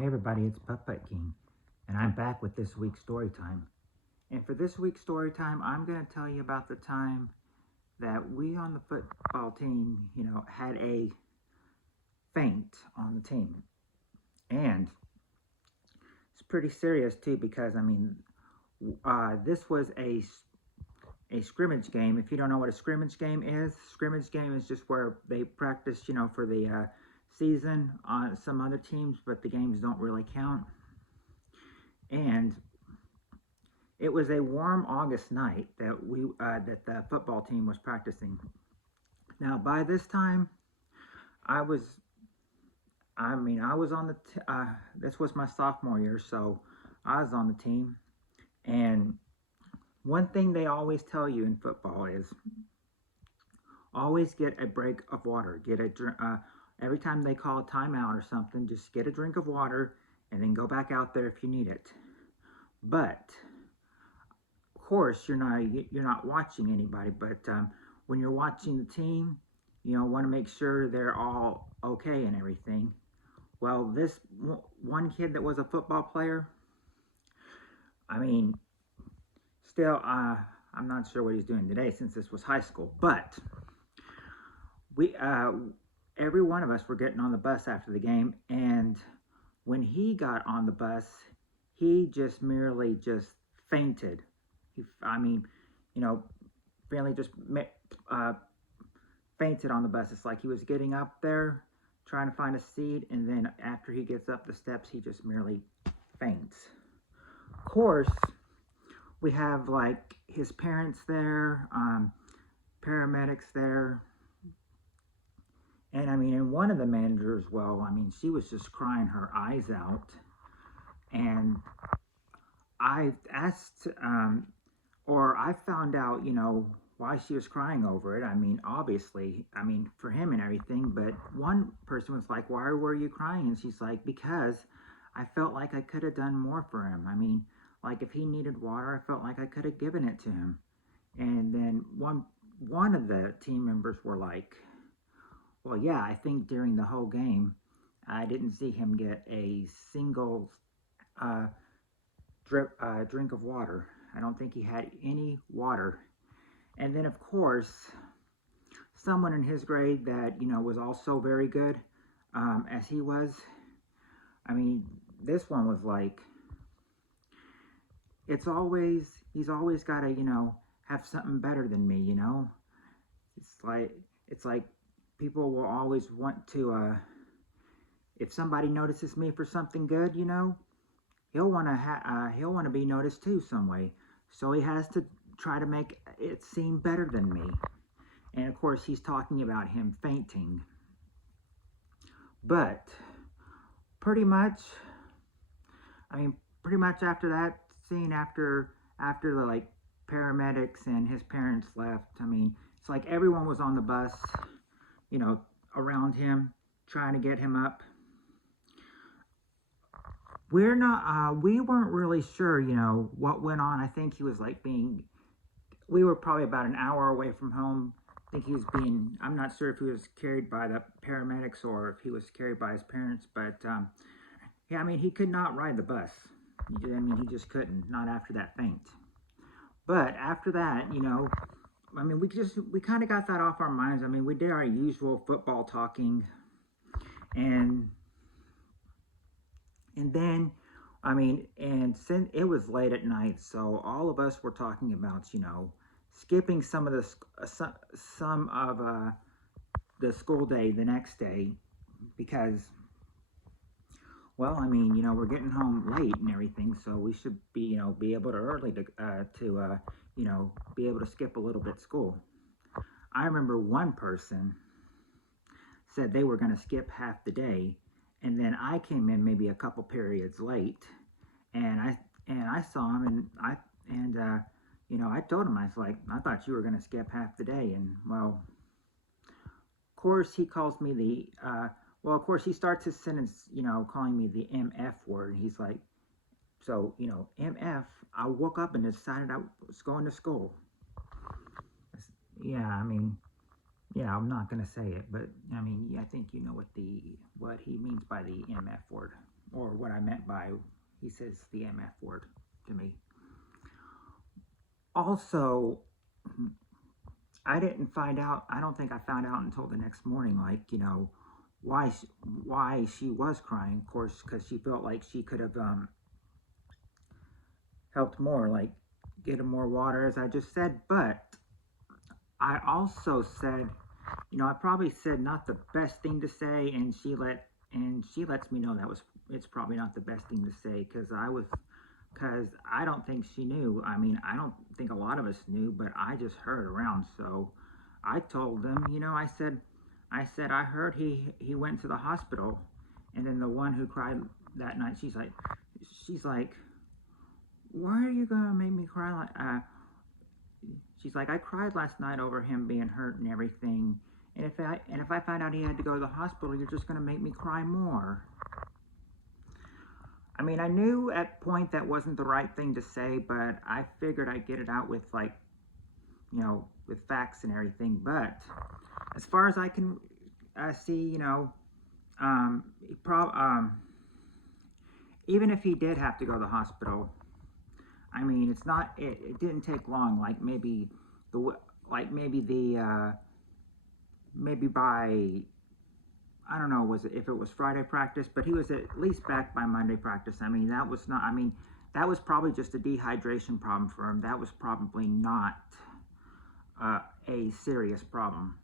Hey everybody, it's Puppet King, and I'm back with this week's story time. And for this week's story time, I'm going to tell you about the time that we on the football team, had a faint on the team. And it's pretty serious too because, this was a scrimmage game. If you don't know what a scrimmage game is just where they practice, for the season on some other teams, but the games don't really count. And it was a warm August night that the football team was practicing. Now, by this time, I was, I was on this was my sophomore year, so I was on the team. And one thing they always tell you in football is always get a break of water. Every time they call a timeout or something, just get a drink of water and then go back out there if you need it. But course you're not watching anybody, but when you're watching the team, want to make sure they're all okay and everything. Well, this one kid that was a football player, I mean, still, I'm not sure what he's doing today since this was high school, but we every one of us were getting on the bus after the game, and when he got on the bus, he just merely just fainted. Finally just fainted on the bus. It's like he was getting up there, trying to find a seat, and then after he gets up the steps, he just merely faints. Of course, we have like his parents there, paramedics there, and and one of the managers, well, she was just crying her eyes out, and I asked, or I found out, why she was crying over it. Obviously, for him and everything, but one person was like, why were you crying? And she's like, because I felt like I could have done more for him. Like if he needed water, I felt like I could have given it to him. And then one of the team members were like, well, yeah, I think during the whole game, I didn't see him get a single drink of water. I don't think he had any water. And then, of course, someone in his grade that, was also very good as he was. This one was like, he's always got to, have something better than me, It's like people will always want to, if somebody notices me for something good, he'll want to be noticed too some way. So he has to try to make it seem better than me. And of course, he's talking about him fainting. But pretty much, after that scene, after the like paramedics and his parents left, it's like everyone was on the bus, around him, trying to get him up. We weren't really sure, what went on. I think he was we were probably about an hour away from home. I think I'm not sure if he was carried by the paramedics or if he was carried by his parents, but he could not ride the bus. He just couldn't, not after that faint. But after that, we kind of got that off our minds. We did our usual football talking, and then, and since it was late at night, so all of us were talking about, skipping some of the school day the next day because, well, we're getting home late and everything, so we should be, be able to be able to skip a little bit school. I remember one person said they were going to skip half the day, and then I came in maybe a couple periods late, and I saw him, and I told him, I was like, I thought you were going to skip half the day, and well, of course he calls me of course he starts his sentence, calling me the MF word. He's like, so, MF, I woke up and decided I was going to school. Yeah, yeah, I'm not gonna say it, but I think you know what he means by the MF word. or what I meant by he says the MF word to me. Also, I don't think I found out until the next morning, like, why, why she was crying, of course, because she felt like she could have helped more, like get her more water, as I just said. But I also said, I probably said not the best thing to say, and she lets me know it's probably not the best thing to say because I don't think she knew. I mean, I don't think a lot of us knew, but I just heard around. So I told them, I heard he went to the hospital, and then the one who cried that night, she's like, why are you gonna make me cry like? She's like, I cried last night over him being hurt and everything. And if I find out he had to go to the hospital, you're just gonna make me cry more. I mean, I knew at point that wasn't the right thing to say, but I figured I'd get it out with with facts and everything. But as far as I can see, um, even if he did have to go to the hospital, I mean, it's not. It didn't take long. The maybe the maybe by I don't know if it was Friday practice, but he was at least back by Monday practice. I mean, that was not. I mean, that was probably just a dehydration problem for him. That was probably not a serious problem.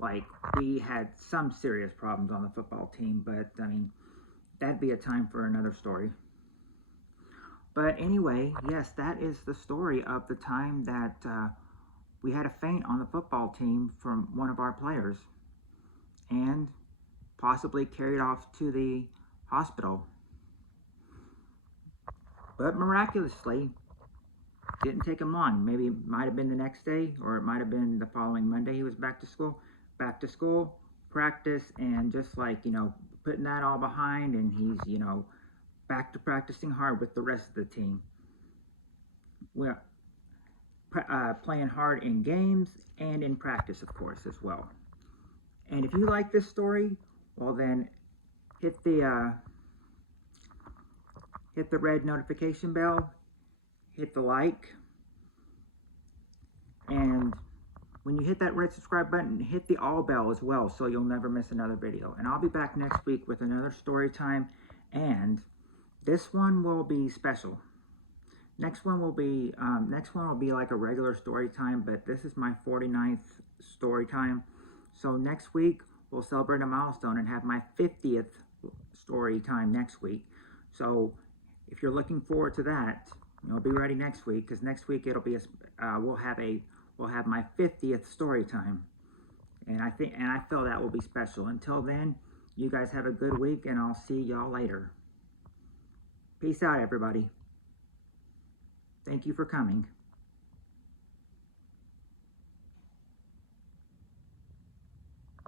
Like, we had some serious problems on the football team, but I mean, that'd be a time for another story. But anyway, yes, that is the story of the time that we had a faint on the football team from one of our players and possibly carried off to the hospital. But miraculously, didn't take him long. Maybe it might have been the next day, or it might have been the following Monday he was back to school. Back to school, practice, and just putting that all behind, and he's, back to practicing hard with the rest of the team. We're playing hard in games and in practice, of course, as well. And if you like this story, well then hit the red notification bell, hit the like, and when you hit that red subscribe button, hit the all bell as well, so you'll never miss another video. And I'll be back next week with another story time, and this one will be special. Next one will be like a regular story time, but this is my 49th story time. So next week we'll celebrate a milestone and have my 50th story time next week. So if you're looking forward to that, be ready next week, because next week it'll be we'll have my 50th story time, and I feel that will be special. Until then, you guys have a good week, and I'll see y'all later. Peace out, everybody. Thank you for coming.